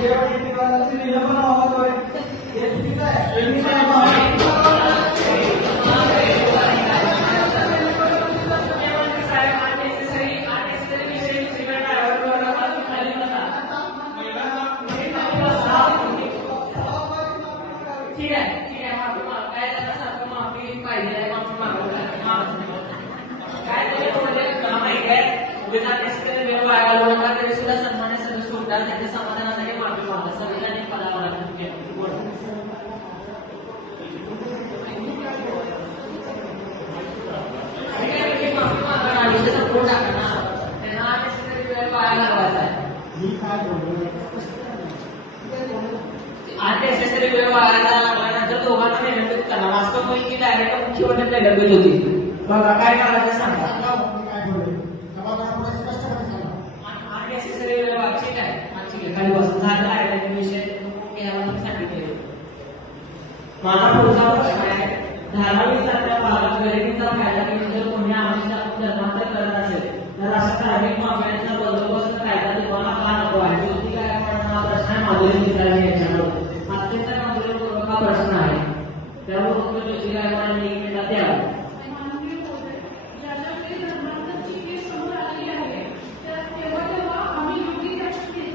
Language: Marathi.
ठीक आहे ठीक आहे काय त्याला सारखं माफी पाहिजे माफी मागवलं काय तरी माहिती आहे वेळ वाया घालवला तरी सुद्धा सन्मान्य सदस्य होतात त्यांच्या समाधानासाठी माफी मागतात संविधानिक पदावर माफी मागणार आयुष्य संपूर्ण टाकणार त्यांना वेळ वाया घालवायचा आहे अननेसेसरी वेळ वाया लागल्यानंतर दोघांना निलंबित करणार वास्तव की डायरेक्ट मुख्यमंत्री निलंबित होती बघा काय करायचं सांगा अननेसेसरी वेळ वाचिक आहे खाली बसून झालं आहे विषय घ्यायला सांगितले माझा पुढचा प्रश्न आहे 10वीसारख्या भागात गरिबीचा फायदा घेऊन जर कोणी आवश्यक धर्मांतर करत असेल तर अशा धार्मिक मागण्यांचा बंदोबस्त कायदा तुम्हाला का नको आहे हा प्रश्न आहे माधुरी मिसाळ यांच्याकडून